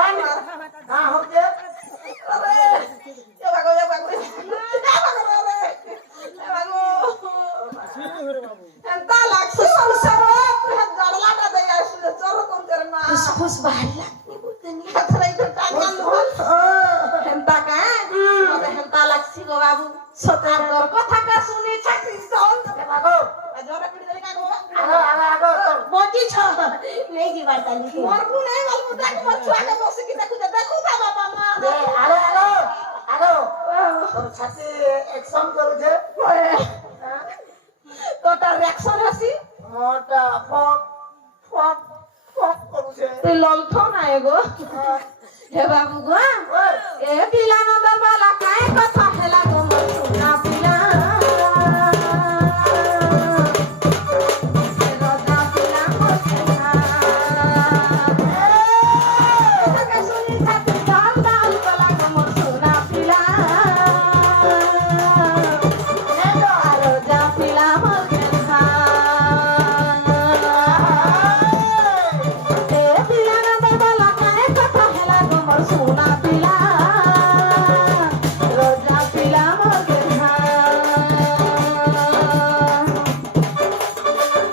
हाँ हो गया अरे ये भागो रे एंता लागसे सब जड़लाटा दे आइस चोर कोन करे मा फुसफुस बाहर लागते बोलते खतरा इधर टांगन दो एंता का मते एंता लागसी गो बाबू सता तोर कथा का सुनी छाती सोन के भागो जोरे पिड़ी दे का गो आगो बोची छ नहीं जी बात आली मोर को नहीं गल मुदा के मोर छुआ के बस की देखू ता बाबा मां आगो तोर छाती एक्शन करू छे तोटा रिएक्शन हसी मोटा फक करू छे ते ललथन आएगो हे बाबू गो ए पिला नंदर वाला काहे कथा हेला गो मोर सुना पिला रोजा पिला मोर सुना के सुनी छाती दाल दाल वाला गो मोर सुना पिला रोजा पिला मोर सुना ए पिला नंदर वाला काहे कथा हेला गो मोर सुना पिला रोजा पिला मोर सुना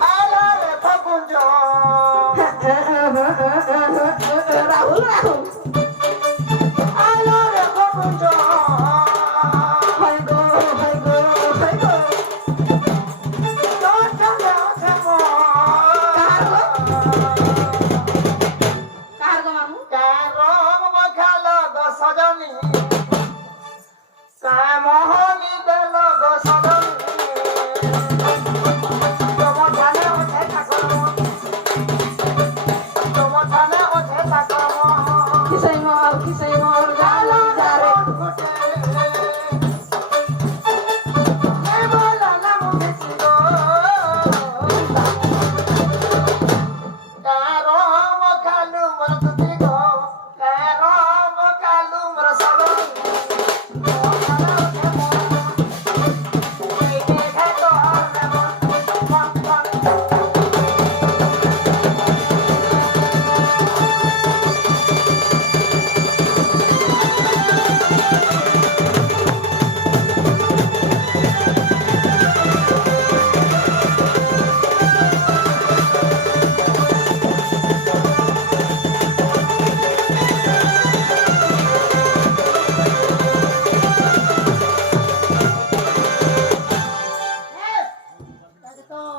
आला रे फकुंजो राहुल आला रे फकुंजो हाय गो तो चले छमो कार गो मामू रंग मखाल गो सजनी का मोहनी बेल गो सजनी तुम थाने ओछे ठाकुर तुम थाने ओछे ठाकुर किसई मोर गालो जा रे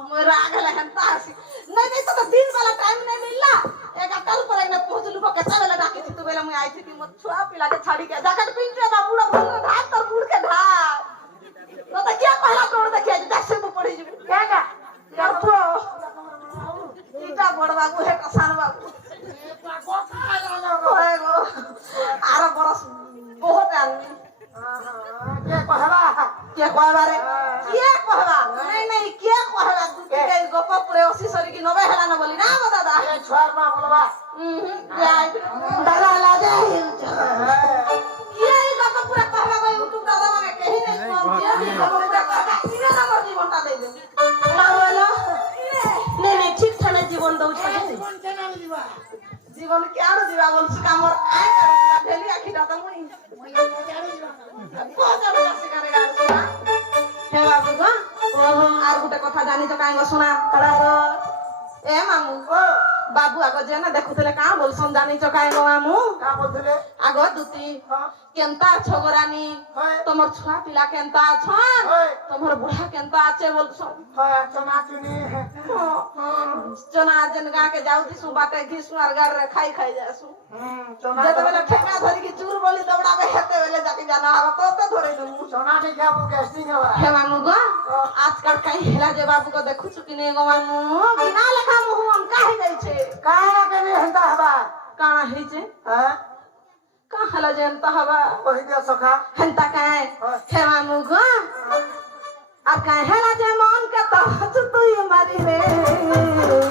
मोर आगे लगन तासी नहीं तो दिन वाला टाइम नहीं मिलला एक अटल पर एक पहुंचलु को कैसा वाला डाके थी तू बेला मैं आई थी मत छुआ पिला के छाड़ी के जैकेट पिन रे बाबूड़ा भल ढाक तर बूढ़ के ढाक तो क्या कहला तोड़ देखिए टैक्सी में पड़ी जी क्या यार तो इटा बड़वा को है कसान बाबू होएगो आरो बरस बहुत आदमी के कहवा के कहबा रे के कहबा नहीं के कहबा तू के गप पुरे ओसी सरी की नबे हला न बोली ना बो दादा ये छोर मा बोलवा दादा लागे ये गप पूरा कहबा गई तू दादा माने कहीं नहीं कौन के गप पूरा कहबा इने ना मोर जीवनटा दे दे ना बोलो नहीं ठीक थाना जीवन दउ छ जीवन क्या रो जीवा बोल सुका मोर आय कर ढेली आखी दाता मुई बहुत ज्यादा करेगा सुना हे बाबू गो आर गुटे कथा जानी तो कांगो सुना कड़ा ए मामू बाबू आगो जे ना देखुतले का बोलसन जानी तो कांगो मामू का बोलथले आगो दुती केनता छगरानी तमर छुआ पिला केनता छन तमर बुढ़ा केनता आछे बोलसन चना चुनी चना जन गा के जाउती सु बाटे घिसु आर गार रे खाई जासु जते बेले ठेका धरी की चूर बोली दबड़ाबे हेते बेले जाके जाना आवा तो धरे दमु चना नहीं खाबो गैस्ट्रिक हवा हे मामू गो आजकल कहीं हेला जे बाबू को देखु चुकी नहीं गो मामू बिना लेखा मुहु हम काहे जाई छे काहे के नहीं हंता हवा काना हे छे हां का हला जे हंता हवा कहि दे सखा हंता काहे हे मामू गो अब काहे हेला जे मन के तो तू ही मारी रे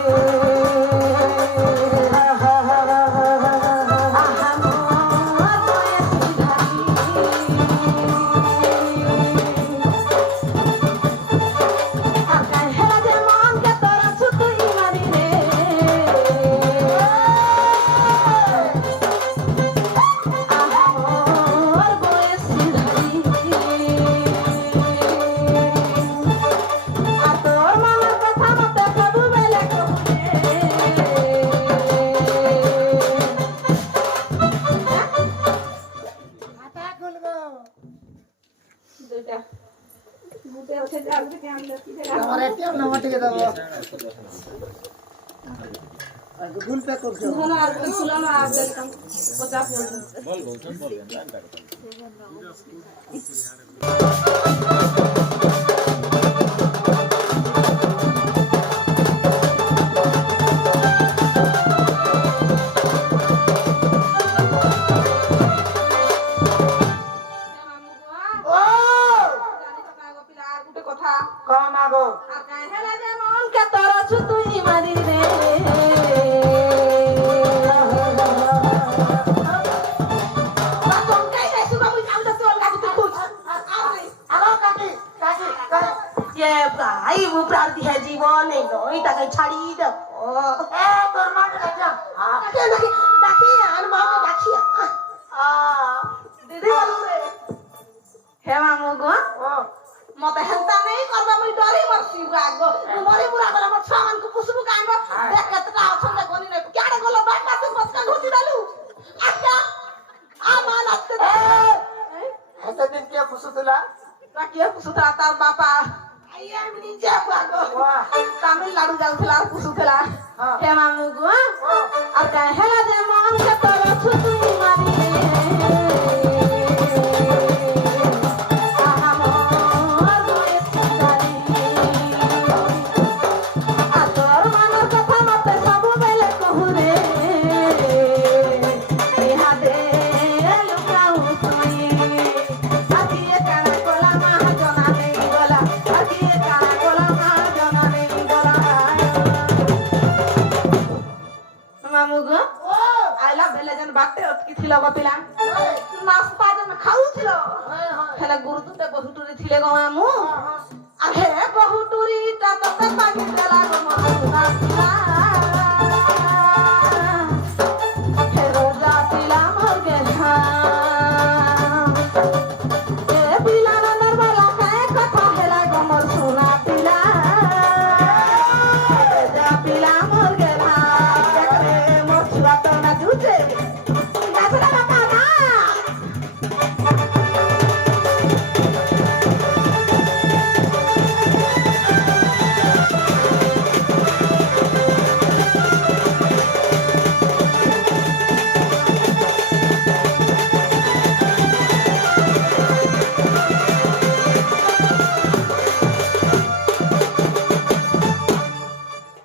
আমার এটিএম নাম্বারটিকে দেবো গুগল পে করছো ধন আর ছিল না আর দেখতাম 50 ও কথা কম আগো আর কাহেলা যেমন কে তোর ছু তুই মারি রে বাকম কাই যাইছু বাবু আমি তো তোর লাগি তুই খুশ আগো কাকি কাকি ये भाई वो प्रार्थी है जीवन नहीं नई ताके छाड़ी दे এ তোর মা এটা के देखी देखी आन मां के देखी দিদি বলু রে হে মামু গো ও মতে হেনতা নেই করবা মুই ডরি মরছি আগো মরি মুরা গলা মত সামান কো পুসবু কাঙ্গ দেখ কতটা অছন্দ গনি নে কেডে গলো বাই পাতে পচকা ঘুচি দালু আচ্ছা আমার আতে এত দিন কে পুষুতলা রাকিয়া পুসুতা তার বাপা আইয়া আমি নিজে আগো তামিলনাড়ু যাউতলা আর পুসুতলা হে মামু গো আর কাহেলা যে মন কে তোর ছুতু মারি মামুগো আইলা বেলে যেন বাটে অটকি ছিল গো পিলা নাস্তা যেন খাউছিল হেলে গুরুতুতে বহুটুরি ছিলে গো মামু আর হে বহুটুরি তা তো পাগি দেলা গো মামু নাস্তা হে রোজা পিলা মর গেলা এ পিলা নন্দর বালা কায় কথা হেলা গো মোর সোনা পিলা রোজা পিলা মর গেলা দেখরে মোর ছুয়া তো না জুছে নাচরা বাবা না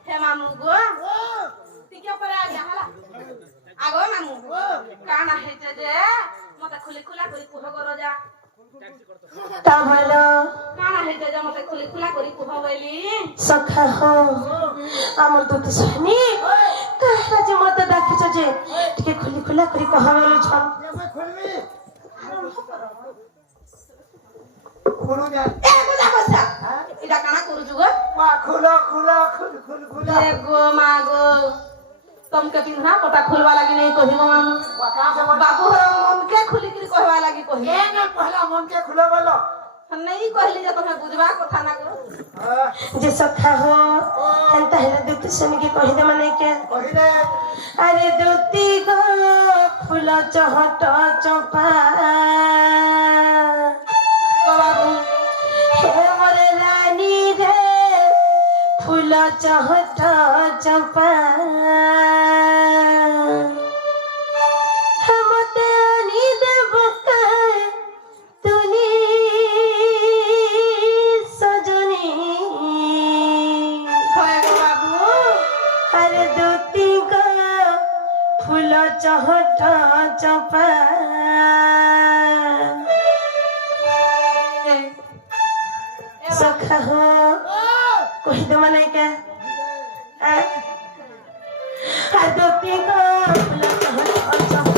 হে মামু গো টিকে পরে আগে হালা আগো মামু কানা হেতে যে মতে খুলি খুলা করি কুহ করো যা তা ভালো কানা হেতে যে মতে খুলি খুলা করি কুহ বলি সখা হো আমার তো শুনি কাহলা যে মতে ডাকিছ যে টিকে খুলি খুলা করি কহাবেলো ছল কেমন খুলবি খুলু যা এ বুঝা বসা এটা কানা করুছু গো মা খুলো খুলো খুল খুল খুলো এ গো মা গো তমকে পিন্ধা পটা খুলবা লাগি নাই কহিব মামু कहां से बोल बाबू हर मनके खुली करी कहवा लागी कहि ये ने पहला मन के खुलो बोलो नहीं कहली जे तमे बुझबा कथा ना गो যে সখা হো হেনতা হেলে দুটি শুনি কহি দে মানে কে কহিলে আরে দুটি গো ফুল চহট চপা গো বাবু হে মোরে রানী রে ফুল চহট চপা হেমতে আনি দেব কায় তুনি সজনী হয় গো বাবু আরে দুটি গো ফুল চহট চপা সখা হো কহি দে মানে কে আর দুটি গো ফুল চহট চপা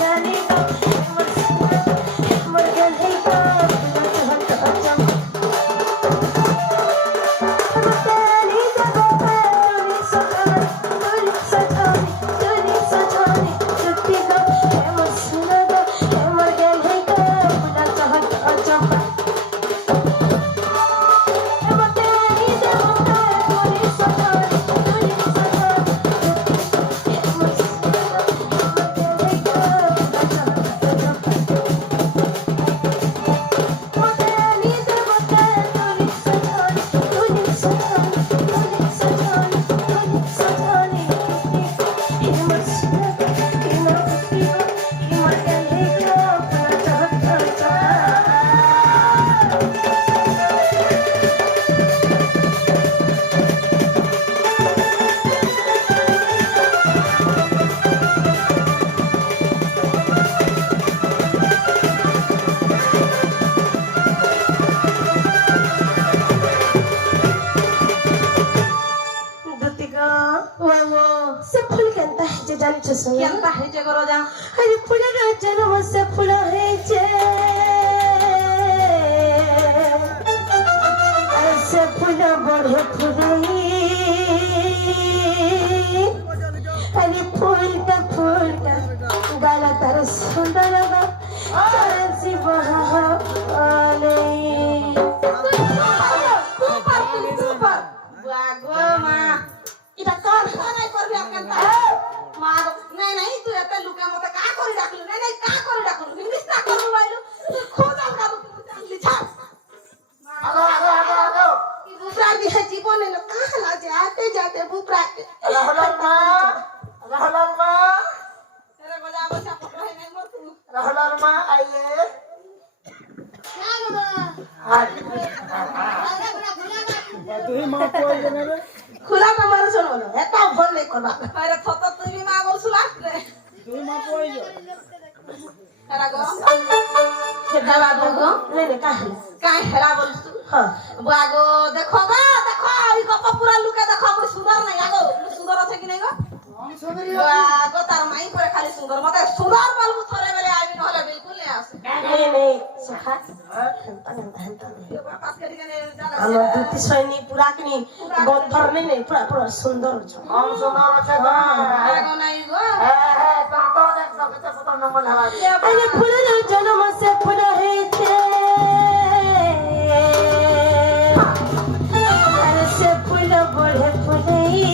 জানি গো মোর গলি গো ফুল চহট চপা सुन केनता हे जे गरो जा अरे फूल जन्म से फूल है जे ऐसे फूल बढ़े फूलई अरे फूल का गाला तार सुंदर तरसी बहाने सुपर बागो मा इटा कर नाही करबी केनता माग नाही तू एता लुका मते का करी डाकलू नाही का करी डाकलू इंग्लिश का करू वाइलू तू खोदाल का चांगली छाप आगो की बुपरा भी है जीवन ने कहां ला जाते जाते बुपरा के रहलन मां तेरे बजा बचा पकड़ है नहीं मर तू रहलन मां आइए क्या गो अरे बड़ा भुला तू ही मां कोई जने रे खुला का मार सुनो एता भर नहीं करबा अरे थत तू भी मां बोल सुला रे तू ही मां कोई जो हेरा गो के दवा दो नहीं कहा काहे हेरा बोल तू हाँ बागो देखो ई गप पूरा लुके देखो मुई सुंदर नहीं आगो सुंदर আছে কি নাই गो हम सुंदरी बागो तार माई करे खाली सुंदर मते सुंदर बोलबू थोड़े बेले आबी नहले बिल्कुल नहीं आसे नहीं सुखा हंता बात करी के जाला আমার দুটি সৈনিক পুরাকনি বন্ধর নেই পুরা সুন্দর আছে हम सुंदर আছে गो हेरा गो नहीं गो तो देख सकते पता नंबर हवा अरे फूल जन्म से फूल है अरे से फूल बढ़े फूलई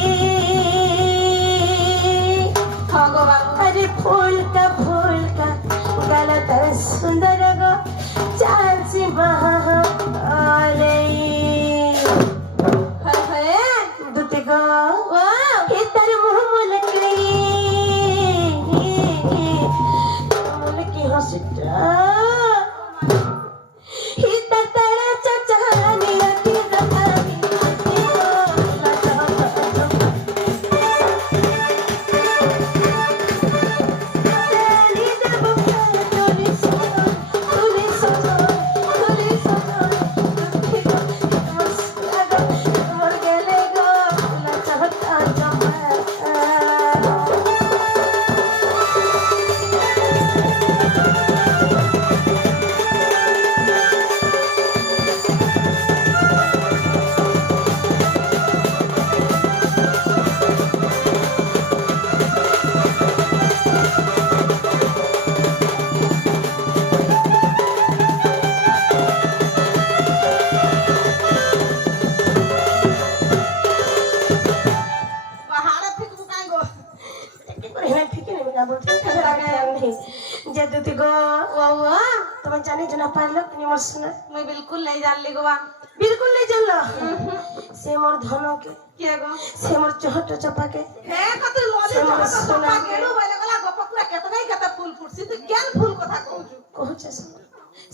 हां गो बाबू अरे फूल का गाला तर सुंदर गो चाल सी बहाने हे दुते गो हे तर मुंह मुलकी हंसटा ही तर चचानी की दफानी तुम्हें जाने जना पारलो कि मोर सुना मुई बिल्कुल नहीं जान ली गोवा बिल्कुल नहीं जानलो से मोर धनो के गो से मोर चहट चपा के हे कत मोदी जब सोना गेलु बोले गला गप पूरा केतना केता फूल फुटसी तू केन फूल कथा कहू कहू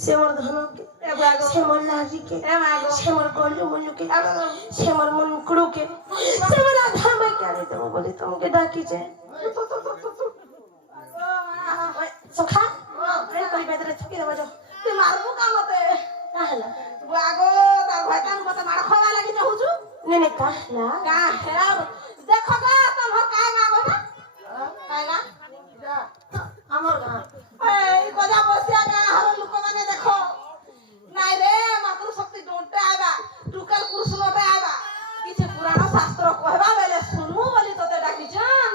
से मोर धनो के ए बागो से मोर लाजी के ए मागो से मोर गोलू मुल्लू के से मोर मुनकुड़ू के से मोर आधा में क्या रे तुम बोले तुमके डाकी जे सुखा अरे कोई बेदरे छुकी रे बजो तू मारबू का मते कहला बागो तार भाईतान मते मार खवा लागि जहुजु नहीं कहला का हेरा देखो गा तुम हर का गा गो ना का हमर ए गजा बसिया गा हर लोक माने देखो नाइ रे मातृ शक्ति डोंटे आबा टुकल पुरुष लोटे आबा किछ पुराण शास्त्र कहबा बेले सुनमु बोली तते डाकी जान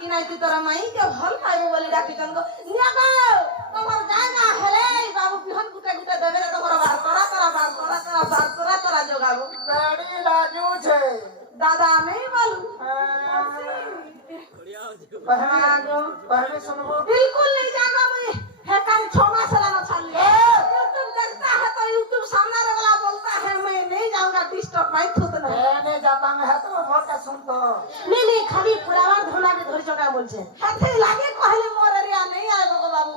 कि नाइ तू तोरा माई के भल पाइबो बोली डाकी जान गो निया गो तोमर जागा हेले बाबू बिहन गुटे गुटे देबे रे तोरा बार तोरा जोगाबो बड़ी लाजू छे दादा नहीं बोलू पहले सुनबो बिल्कुल नहीं जागा मैं है कान 6 मास ला न छाली यूट्यूब देखता है तो यूट्यूब सामने वाला बोलता है मैं नहीं जाऊंगा डिस्टर्ब नहीं थूत नहीं नहीं जाता मैं है तो मोर का सुन तो नहीं खाली पुरावार धोला के धोरी चोका बोलछे हाथे लागे कहले मोर एरिया नहीं आए गो बाबू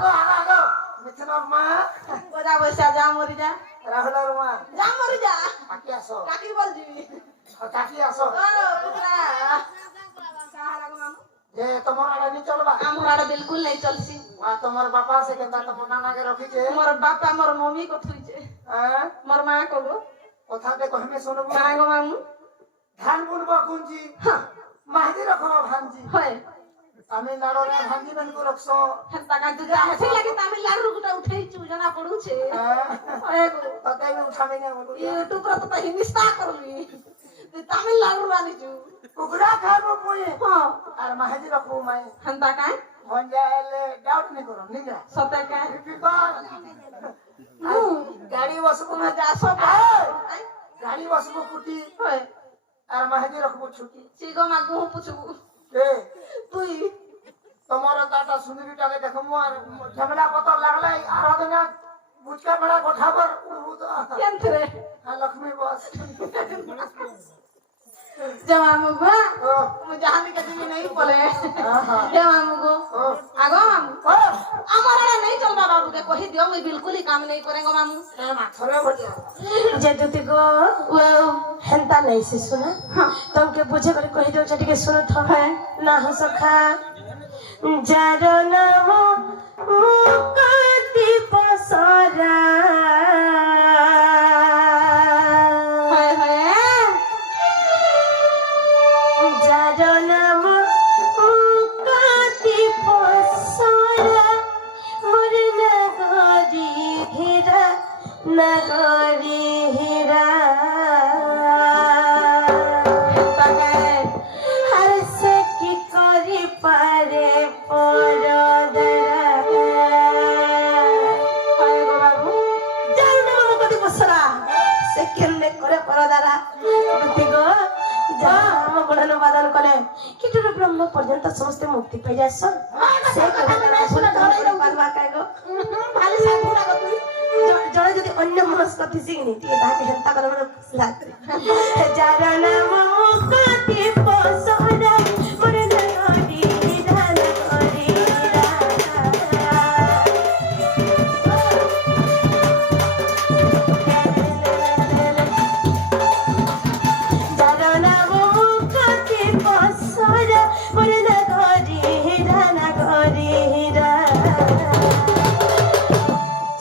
आगो मिथुन मां बजा बसा जा मोरी जा राहुल मां जा मोरी जा काकी आसो काकी बोल जी काकी आसो ओ पुत्रा सहारा गो मामू जे तमर आडा नि चलबा हमरा बिल्कुल नहीं चलसी आ तमर बापा से केता तमर नाना के रखी जे मोर बापा मोर मम्मी को थुई छे हां मोर मां को गो कथा दे कहमे सुनबो का गो मामू धान बुनबो कुंजी हां মাহিদি রকম ভাঞ্জি হয় তামিলনাড়ুরে ভাঞ্জি বেনকু রকছ হেন্তা কা দুজা হেসে লাগি তামিলনাড়ু গুটা উঠেইছু জনা পড়ুছে হয় গো ততে উঠামি না বলু ইউটিউব রে তো হিন্দিস্তা করবি তুই তামিলনাড়ু আনিছু কুকুড়া খাবো মুই হ্যাঁ আর মাহিদি রকম মাই হেন্তা কা ভঞ্জালে ডাউট নি করো নিগা সতে কা গাড়ি বসবো তুমি যা সব গাড়ি বসবো কুটি হয় আর মাহিদি রকম ছুটি সিগো মা গো পুছু কে তুই তোমার দাটা সুন্দরীটাকে দেখমু আর ঝামেলা কত লাগলে আর হবে না বুঝকা বেড়া গোঠাবার কেনরে লক্ষ্মী বস জমা মুগো ও মু জাহানি কে দিবি নাই বলে হ্যাঁ জমা মুগো ও আগো মামু ও আমার আড়ে নাই চলবা বাবু কে কহি দিও মুই বিলকুল ही काम नहीं करेंगे मामू এ মাথরে বলিয়া যে দুতি গো হেন্তা নাই সে শুনা তোমাকে বুঝে করে কহি দেও যে টিকে শুনো তো না হো সখা যার নাম মুক্তি পসরা হয় হয় যার নাম মুক্তি পসরা মোর নগরী হীরা নগরী হীরা हर से की करी पारे परोदरा হয় গো বাবু जान ना मुकति पसरा से केने करे परोदरा दुति गो जा हम गुणन बादन कले किटुर ब्रह्म पर्यंत समस्त मुक्ति पे जास से कथा सुना धरे पारवा काय गो ভালো সাধু লাগো তুই जड़े যদি অন্য মনস কথি সিগনি টিকে তাকে হেন্তা করে মনে লাগবে যার নাম মুক্তি পসরা মোর নগরী ধান করি যার নাম মুক্তি পসরা মোর নগরী ধান করি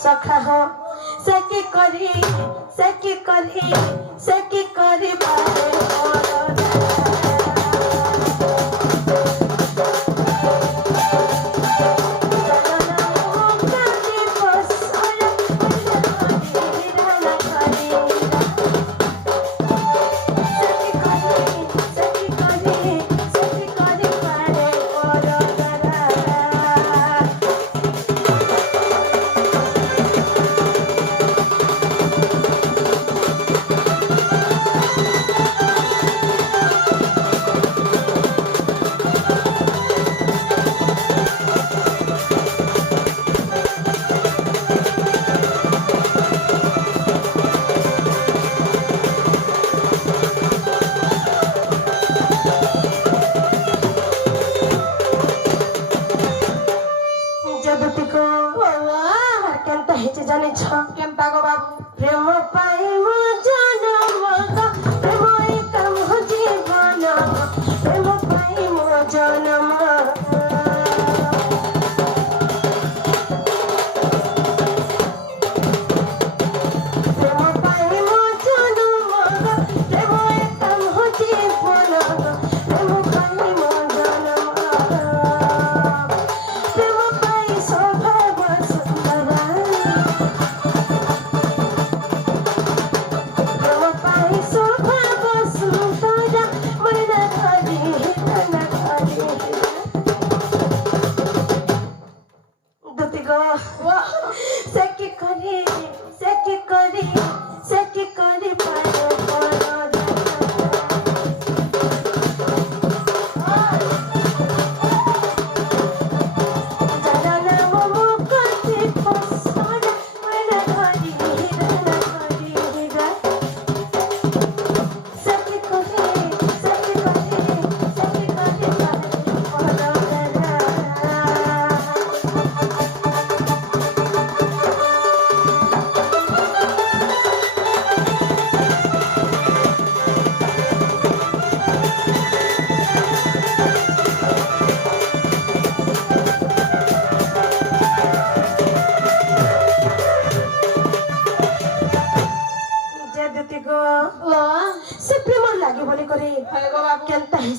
সখা হো সকি করি সকি করি সকি করি পারে জগতিক আর কেনতা হেচে জানিছ কেনতা গো বাবু প্রেম পাই মো জনম প্রেম একম জীবন প্রেম পাই মো জনম প্রেম পাই মো জনম প্রেম একম জীবন প্রেম পাই মো জনম প্রেম পাই স্বভাব সুন্দর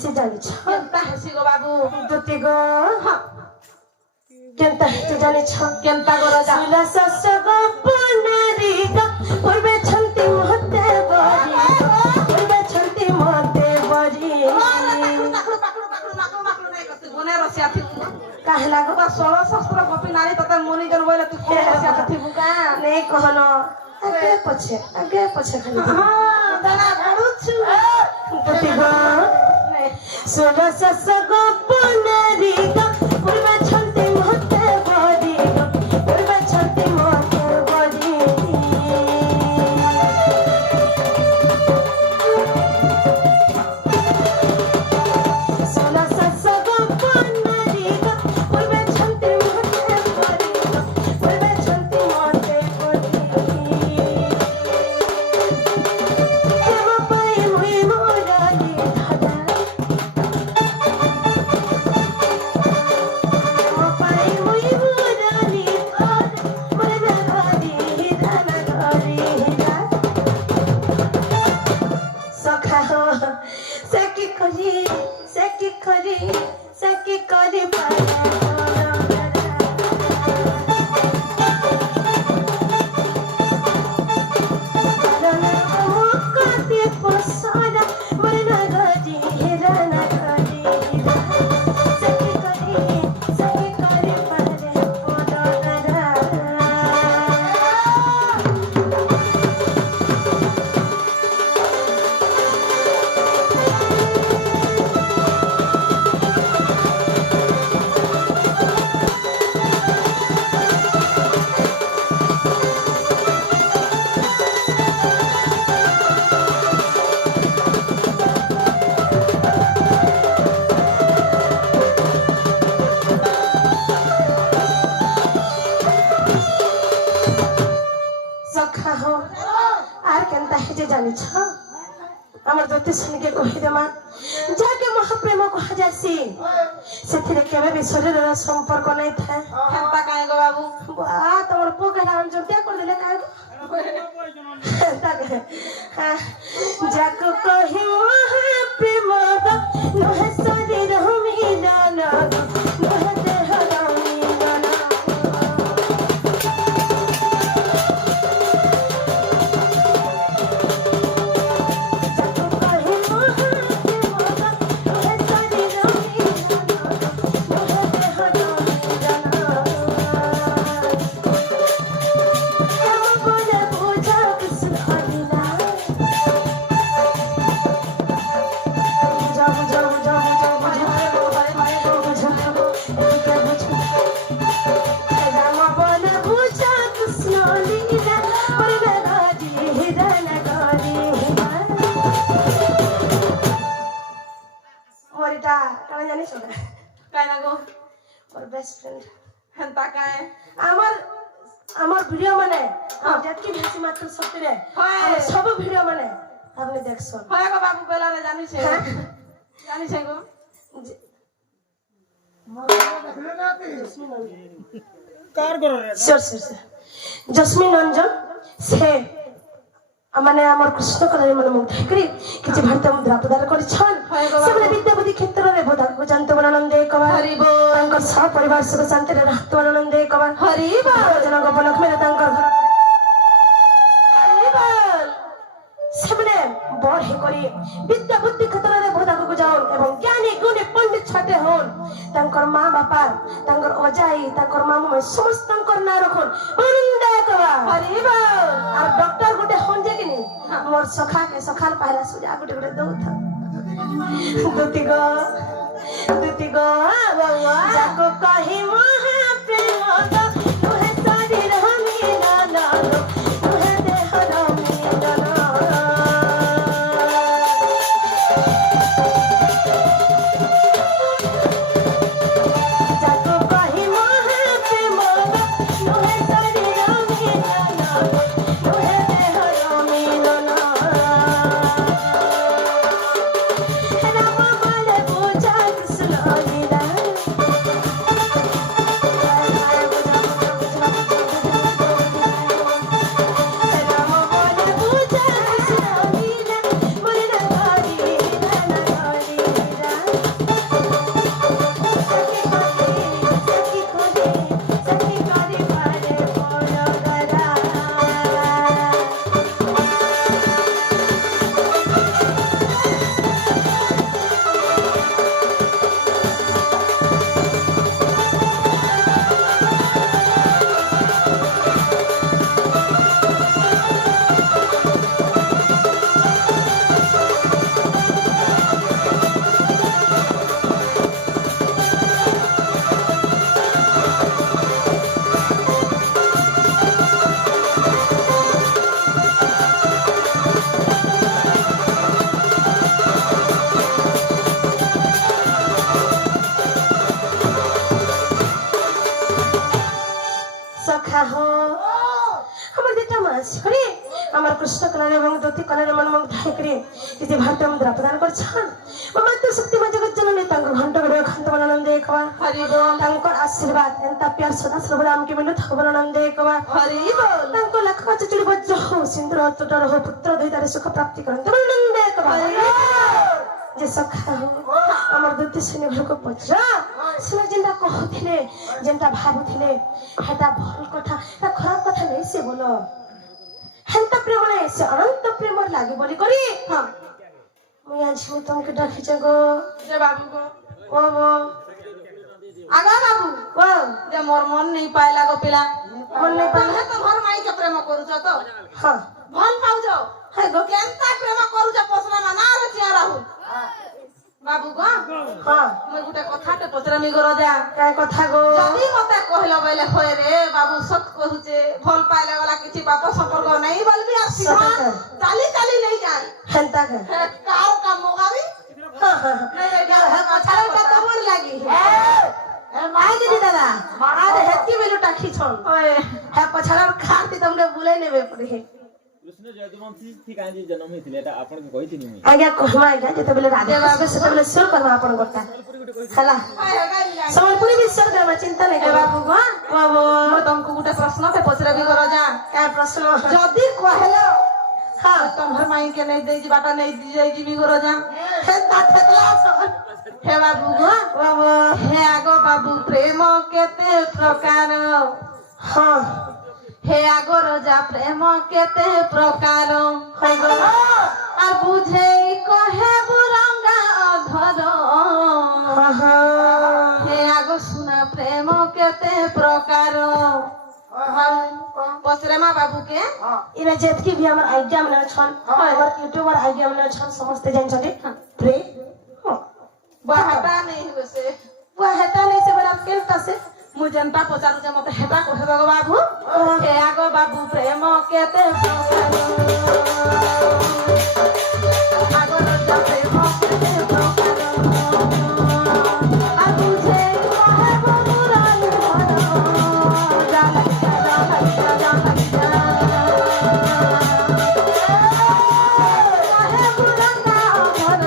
से जानिछ केनता हेसी गो बाबू दुती गो केनता हेते जानिछ केनता गो राजा सुला ससग पुनरी ग पूर्वे छंती महते बरी पूर्वे छंती महते बरी पाकड़ू पाकड़ू पाकड़ू नाकू माकड़ू नाही करते गोने रसिया थी काहे लागो बा 16 शस्त्र कपि नारी तते मुनि जन बोले तू कोन रसिया थी बुका नहीं कहनो आगे पछे खाली हां दाना पड़ू छु दुती गो सुला ससग पुनरी ग पूर्वे छंती महते बरी पूर्वे छंती महते बरी सुला ससग पुनरी ग पूर्वे छंती महते बरी पूर्वे छंती महते बरी हेम पाई मुई मोराली धादा पाई मुई मोराली मोरा घरी हिराना घरी हिरा सखा हो सेकी करी पाया मुकते पसारा मोरा घरी हिराना घरी हिरा सेकी करी पारे पोडरा सखा हो आर केनता हे जे जानिछ हमर ज्योतिषनी के कहि देमा जाके महाप्रेम कहा जासी सेथिरे केबे भी शरीरर संपर्क नै था केनता काहे गो बाबू बा तमर पोखरा हम जोतिया कर देले काहे जाको कहि महाप्रेम नहे शरीर मिलन नहे देह मिलन मोरिटा काना जानी छोड़ा काहे ना गो और बेस्ट फ्रेंड केनता काहे আমার ভিডিও মানে हम जतकी भाषी मात्र सतरे हाय सब वीडियो মানে আপনি দেখছো হয় গো বাবু বেলা রে জানি ছে গো জসমিন রঞ্জন সে মানে আমার কৃষ্ণ কলারে মনে মুগ্ধ করি কিছু ভারতীয় মুদ্রা প্রদান করেছেন সেগুলো বিদ্যাপতি ক্ষেত্রে বোধাকে জানতে আনন্দে কবার হরিব তাঙ্কর সহ পরিবার সুখ শান্তিরে রাখতে আনন্দে কবার হরিব জন গোপলক্ষ্মী তাঙ্কর ঘর হরিব সেমনে বড় হে করি বিদ্যা বুদ্ধি ক্ষেত্রে বোধাকে যাও এবং জ্ঞানী গুণী পণ্ডিত ছাতে হন তাঙ্কর মা বাপার তাঙ্কর অজাই তাঙ্কর মামু সমস্তঙ্কর না রাখুন আনন্দে কবার হরিব আর ডক্টর গুটে হন যে কিনি মোর সখা के सखाल पहला सुजा गुटे गुटे दो था दुती गो बाबा जाको कहि महा प्रेम ग तुहे शरीर हमी ना तुहे देह रमी ना जाको कहि महा प्रेम ग तुहे शरीर हमी ना तुहे देह रमी ना राम बोले पूजा कृष्ण लीला সখা হো আমার যেটা মাস করে আমার কৃষ্ণ কলার এবং দতি কলার মন মুখ ধাই করে এই যে ভারত মুদ্রা প্রদান করছেন মাত্র শক্তি মা জগৎ জননী তাঙ্ক ঘণ্ট গড়ে খান্ত আনন্দে কবা হরি বল তাঙ্কর আশীর্বাদ এন্তা প্যার সদা সর্বদা আমকে মিলু থাকব আনন্দে কবা হরি বল তাঙ্ক লাখ চুচুড়ি বজ্র হো সিন্দুর অতটর হো পুত্র দুইটারে সুখ প্রাপ্তি করন্ত আনন্দে কবা যে সখা হো আমার দুটি শ্রেণী ঘরକୁ ପଚରା ସେ ଯେନ୍ଟା କହୁଥିଲେ ଯେନ୍ଟା ଭାବୁଥିଲେ ହେଟା ଭଲ କଥା ହେଟା ଖରାପ କଥା ନାଇଁ ସେ ବୋଲ ହେନ୍ତା ପ୍ରେମ ନାଇଁ ସେ ଅନନ୍ତ ପ୍ରେମ ଲାଗେ ବୋଲି କରି ହଁ ମୁଇଁ ଆଜି ମୁଁ ତମକୁ ଡାକିଛ ଗো যে বাবু গো ଓ ବୋ আগা বাবু ଓ যে মোর মন নেই পাইলা গো পিলা মন নেই পাইলা? তুমি তো ঘর মাইকে প্রেম করুছ তো ହଁ ভাল পাউছ ହେ গো কেনতা প্রেম করুছ পছনা না না রে চিয়া রাহু বাবু গো ହଁ মই গুটে কথাতে পচরামি গো রাজা କାଇଁ କଥା গো যদি মতে কহিল বলে হয় রে বাবু সত কহুছে ভাল পাইলা গলা কিছু বাপ সম্পর্ক নাই বলবি আর সিধা সত কথা। চালি চালি নেই যান ହେନ୍ତା କା কার কাম মগাবি ହଁ ହଁ নাই রে ହେ ପଛାରେ ତ ତମର ଲାଗି ଏ ମାଇ ଦିଦି ଦାଦା ଆରେ ହେତି ବେଲୁ ଟାକିଛନ୍ ওই হ্যাঁ পছাড়ার খাতি তোমরা বুলাই নেবে পড়ে কৃষ্ণ যদুবংশী ঠিক আଜି জন্ম হইଥିଲେ এটা ଆପଣଙ୍କୁ କହିଥିଲି ମୁଁ আজ্ঞা কহমা আজ্ঞা যেତେବେଳେ রাধে আসবে সেତେବେଳେ ସିଓର କରମା ଆପଣ ଗୋଟା ହେଲା ସମ୍ବଲପୁରୀ ବି ସିଓର କରମା ଚିନ୍ତା ନାହିଁ এ বাবু গো বাবু মই তোমাকে গুটে প্রশ্নতে পচরাবি গো রাজা কার প্রশ্ন যদি কহিল হ্যাঁ তোমার মাইকে নেই দেই বাটা নেই যাই দিবি গো রাজা হেতা থেতলা সর হে বাবু গো বাবু হে আগো বাবু প্রেম কেতে প্রকার হ্যাঁ হে আগো রাজা প্রেম কেতে প্রকার হয়ে গেল আর বুঝেই কহে বুরঙ্গা অধর হ্যাঁ হ্যাঁ হে আগো শুনা প্রেম কেতে প্রকার পচরেমা বাবুকে ইরা যেতকি ভি আমার আইডিয়া মানে ছন আমার ইউটিউবার আইডিয়া মানে ছন সমস্তে জানছন্তি প্রে বাহাটা নেই হইছে ওয়া হেতা নেই সে বড় কেলতা সে ମୁଁ ଯେନ୍ତା ପଚାରୁଛେ ମତେ ହେଟା କହିବ ଗো ବାବୁ ହେ ଆଗ ବାବୁ ପ୍ରେମ କେତେ ପ୍ରକାର ଆଗ ରଜ ପ୍ରେମ କେତେ ପ୍ରକାର ଆଉ ବୁଝେ କହେ ବରୁରାଇ ଘର ଯା ଲାଗିଯା ଯା ଲାଗିଯା ଯା ଲାଗିଯା କହେ ବୁରଙ୍ଗା ଘର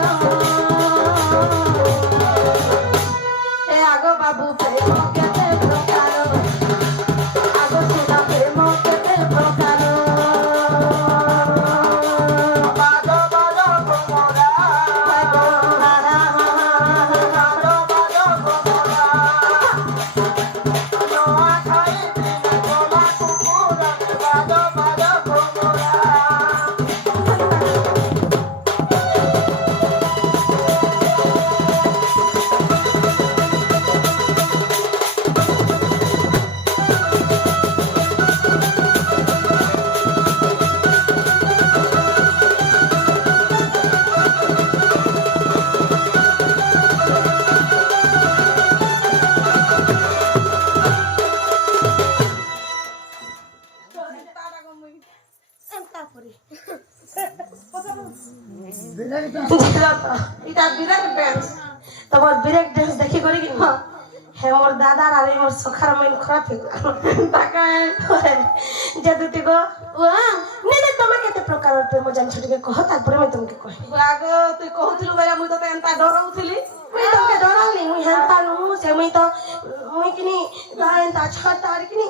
ହେ ଆଗ ବାବୁ ପ୍ରେମ କେତେ ପ୍ରକାର ଆଗ ସୁନା ପ୍ରେମ କେତେ ପ୍ରକାର ବାଦ ବାଦ ଘୋମରା ବାଦ ବାଦ ଘୋମରା ନୂଆ ଖାଇ ଦିନେ ଗଲା କୁକୁରା ବାଦ ବାଦ ଘୋମରା এটা বিরাট ড্যান্স তোমার ব্রেক ডান্স দেখি করি কি হে মোর দাদার আর মোর সখার মাইন খারাপ তাকায় যে দুটি গো নেনে তুমি কেতে প্রকার প্রেম জানছ টিকে কহ তারপরে আমি তোমাকে কহি আগ তুই কହୁଥିଲୁ বেলা মুই তোতে এন্তা ডরাউଥିଲି মুই তোমাকে ডরাওনি মুই হেনতা নু সে মুই তো মুই কিনি দায়ন্তা ছাটা আর কিনি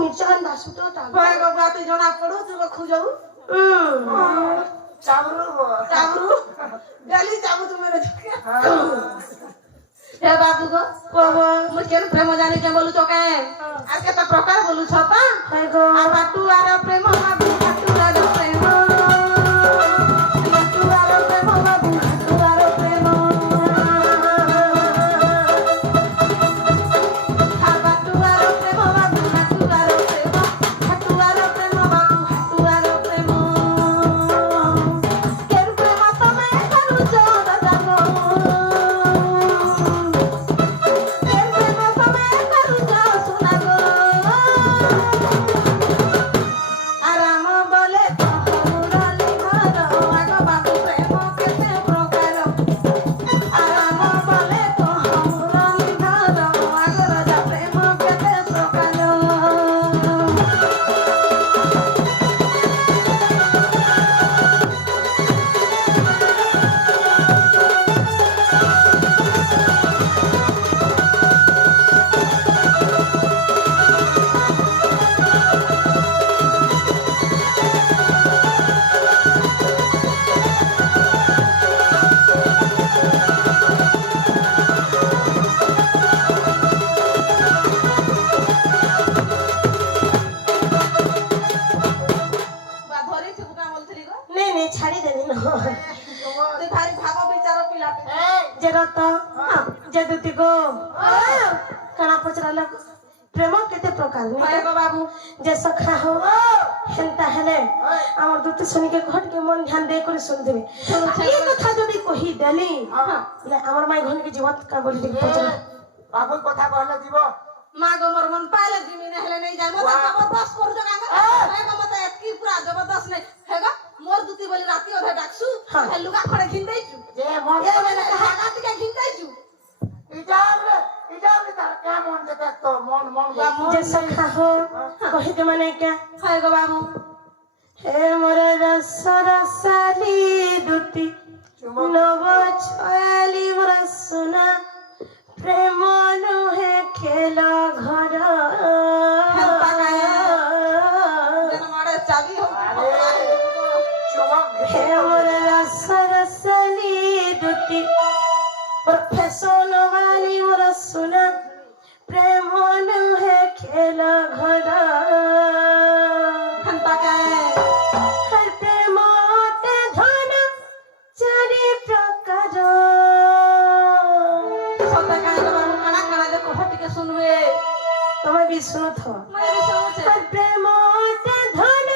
মির্চান দা সুটো তা ভয় গো বা তুই জনা পড়ু তুই খুঁজউ চামড়ু চাবরু গালি চাবু তুমি রে হে বাবু গো মুই কেন প্রেম জানি কে বলু চকে আর কেতে প্রকার বলু ছতা হাই গো আর বাটু আর প্রেম বাবু বাটু আর প্রেম বাটু আর প্রেম বাবু বাটু আর প্রেম আর বাটু আর প্রেম বাবু বাটু আর প্রেম বাটু আর প্রেম বাবু বাটু আর প্রেম কেন প্রেম তুমি করুছ দাদা গো কেন প্রেম তুমি করুছ সোনা গো যে দুতি গো কানা পচরাল প্রেম কেতে প্রকার হয় গো বাবু যে সখা হো হেনতা হেলে আমার দুতি শুনিকে ঘটকে মন ধ্যান দেই করে শুন দেবে এই কথা যদি কহি দেলি না আমার মাই ঘনকে জীবত কা বলি দেখি পচরা বাবুর কথা কহলে দিব মা গো মোর মন পাইলে জিমি নেহলে নেই যাই মতে জবরদস্ত করছো কাকা হে গো মতে এতকি পুরা জবরদস্ত নাই হে গো মোর দুতি বলি রাতি ওধে ডাকছু হে লুগা খড়ে ঘিন দেইছু যে মন এ বেলে হাগা থেকে ঘিন দেইছু এটা আমরা তার কেমন যেতে তো মন মন যে সখা হো কহি দে মানে কে হয় গো বাবু হে মোর রসরসালি দুতি নব ছয়ালি মোর সোনা প্রেম নুহে খেল ঘর যেন মারে চাবি হোক চুমক হে মোর রসরসালি দুতি প্রফেশন বালি মোর সোনা প্রেম নুহে খেল ঘর পাকায় হর প্রেমতে ধন চারি প্রকার সত্যা কায় গো বাবু কানা কানা যে কহ টিকে শুনবে তুমি বি শুনুথ মই বি শুনছে হর প্রেমতে ধন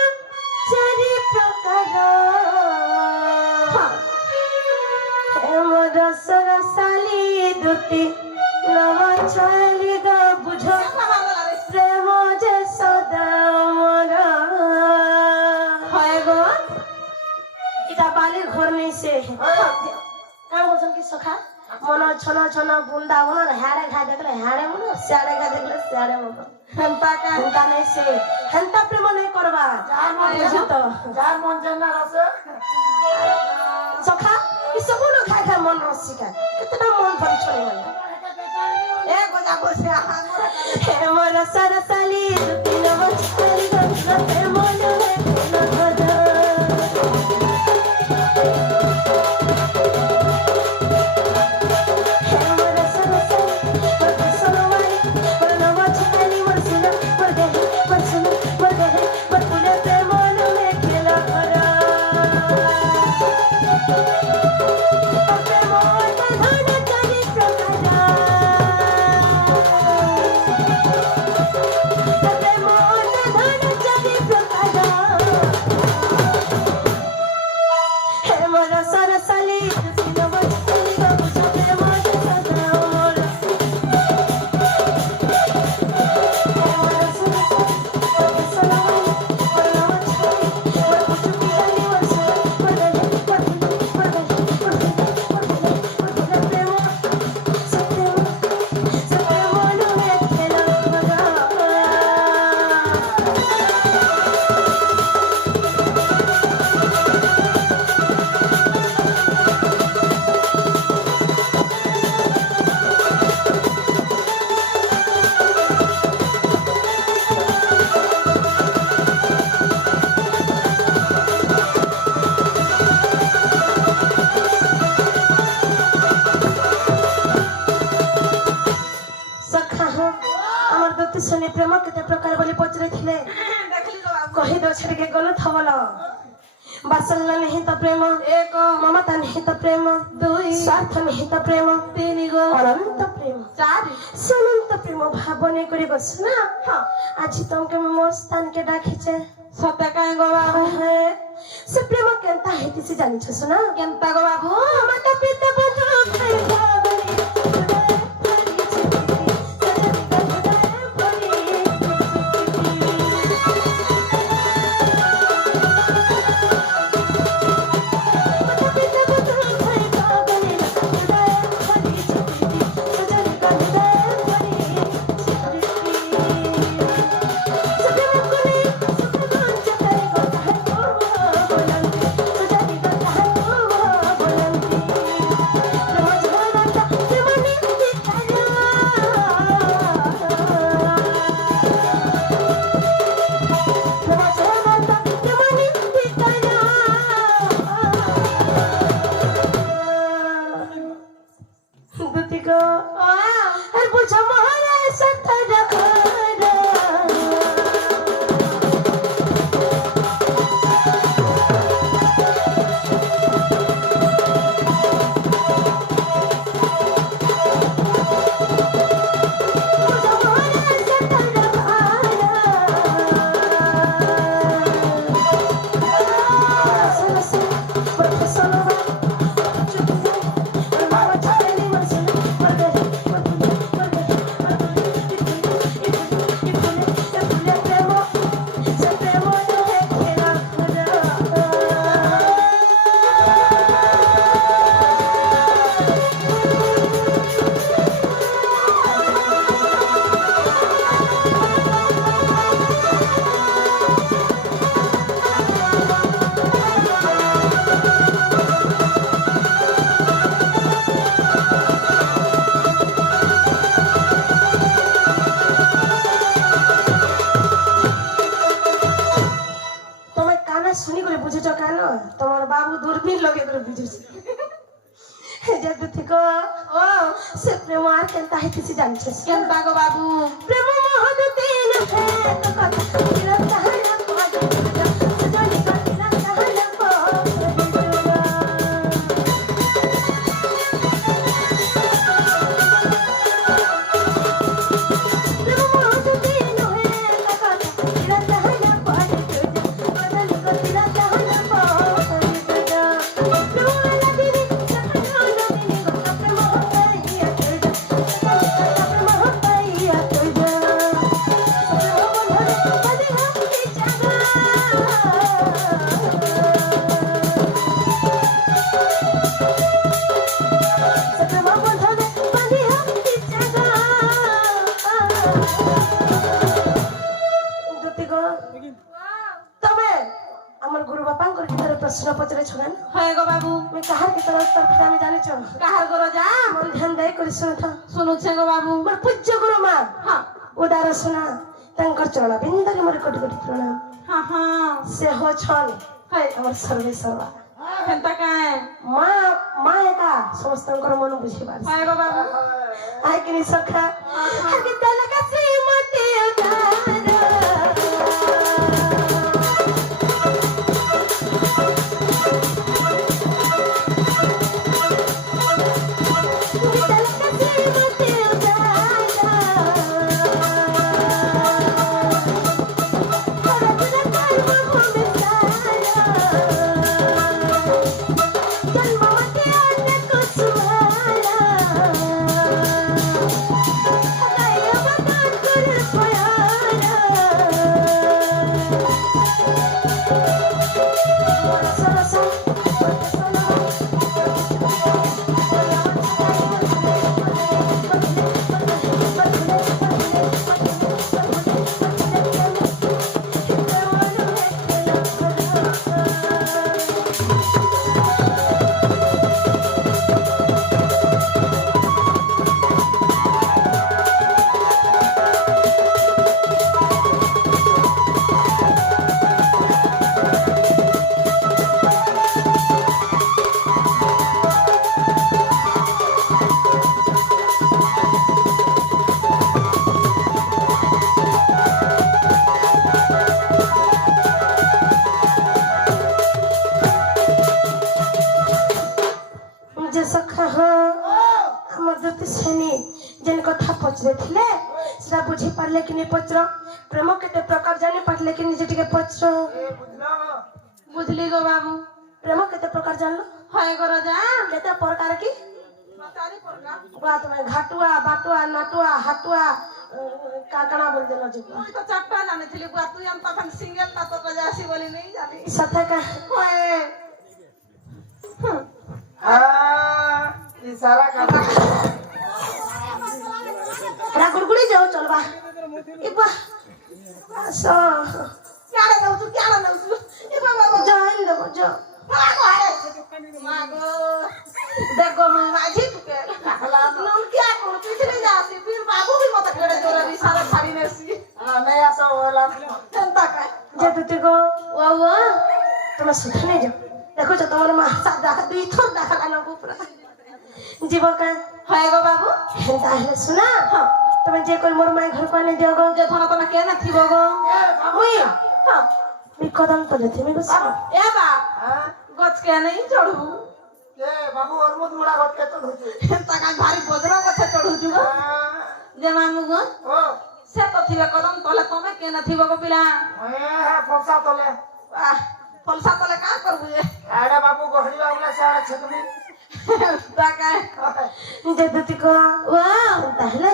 চারি প্রকার হে মোর সরসালি দুতি নব ছয়ালি গো বুঝ প্রেম যে সদা মোর হয় গো এটা বালির ঘর নেই সে কাম বলছেন কি সখা মন ছন ছন বুন্দা মন হাড়ে ঘা দেখলে হাড়ে মন সিয়াড়ে ঘা দেখলে সিয়াড়ে মন পাকায় হেন্তা নেই সে হেন্তা প্রেম নেই করবা বুঝি তো যার মন জানা আছে সখা ই সব লোক খাই খাই মন রসিকা কেতটা মন ভরি ছড়ে গেল এ গোজা বসে আহা হে মোর সরসালি দুতি নব ছয়ালি গো প্রেম নুহে খেল ঘর শুনে প্রেম কেতে প্রকার বলি পচরেছিলে দেখলি গো বাবু কহি দো ছড়কে গলো থবল বাসল্য নিহিত প্রেম এক মমতা নিহিত প্রেম দুই স্বার্থ নিহিত প্রেম তিন গো অনন্ত প্রেম চারি সনন্ত প্রেম ভাবনে করি বস না আজি তোমাকে মোর স্থানকে ডাকিছে সত্যা কায় গো বাবু সে প্রেম কেনতা হেতিছে জানিছ না কেনতা গো বাবু মাতা পিতা বন্ধু খাই ভাবনি তোমার বাবু দূরবীন লগে ধরে বুঝুছি যে দুতিক ও সে প্রেম আর কেনতা হইতেছি জানছিস কেনতা গো বাবু প্রেম মহদতে না হে তো কথা কিরতা হলা পাজে সজনি কিরতা হলা তবে আমার গুরু বাপাঙ্কর ভিতরে প্রশ্ন পচরে ছড়ান হয় গো বাবু আমি কাহার ভিতরে উত্তর ফিরে আমি জানিছ কাহার গো যা মন ধ্যান দেই করে শুনুথ শুনুছে গো বাবু মোর পূজ্য গুরু মা হ্যাঁ উଦାর ଶୁଣା ତାଙ୍କର ଚରଣ ବିନ୍ଦରେ ମୋର କୋଟି କୋଟି ପ୍ରଣାମ হ্যাঁ হ্যাঁ ସେ ହଉଛନ୍ ହେ ଆମର ସର୍ବେ ସର୍ବା কেনতা কায় ମା ମା ଏକା ସମସ୍ତଙ୍କର ମନ ବୁଝିପାରେ হয় গো বাবু ଆଇକିନି ସଖା ଆଗେ ତଲକା ସେ ମତେ ପଚରେଥିଲେ ସେଟା ବୁଝି ପାରିଲେ କି ନାଇଁ ପଚର ପ୍ରେମ କେତେ ପ୍ରକାର ଜାଣି ପାରିଲେ କି ନିଜେ ଟିକେ ପଚର বুঝলি গো বাবু ପ୍ରେମ କେତେ ପ୍ରକାର ଜାଣିଲ হয় গো যা କେତେ ପ୍ରକାର କି চারি প্রকার ବା ତମେ ଘାଟୁଆ ବାଟୁଆ ନାଟୁଆ ହାଟୁଆ କାକଣା ବୋଲି ଦେଲ ଯିବ মুই তো চারটা জানিছিলি বুয়া তুই আম তখন সিঙ্গেল তা তো কজা আসি বলি নেই জানি সাথে কা হয় ইশারা কাটা রা গুড়গুড়ি যাও চলবা ইবা আস কেন নাউছু এ বাবা জান দেব যাও মাগো আরে মাগো দেখো মাঝি তুকে নুন কি কোন পিছনে যাসি ফির বাবু भी মত কেড়ে জোরালি সারা ছাড়ি নেছি আমি আসো ওলা চিন্তা কায় যে তুই গো ওয়া তুমি সুধা নেই যাও দেখো তো তোমার মা সাথে দেখা দুই থর দেখা লানো পুরা জীব কা হয় গো বাবু তাহলে শোনা তুমি যে কই মোর মাই ঘর পানি দিও গো যে থানা তোনা কেন থিব গো মুই হ্যাঁ मी कदम तो लेते मी बस এ বা গছ কে নেই চড়ু কে বাবু অরমুদ মুড়া গটকে তো ধুছে তাকা ভারী বজরা গছে চড়ুছু গো যে মামু গো ও সে তো থিবে কদম তলে তুমি কেন থিব গো পিলা ফসা তলে ফলসা তলে কা করবু যে আরে বাবু গহড়িবা বলে সারা ছকমি তাকা जे दुती को वा তাহলে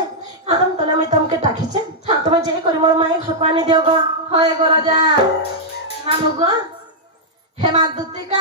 कदम तो मी तुमके टाकीचे তুমি যে করি মোর মাই ঘর পানি দিও গো হয় গো রাজা মামু গো হেমা দুতিকা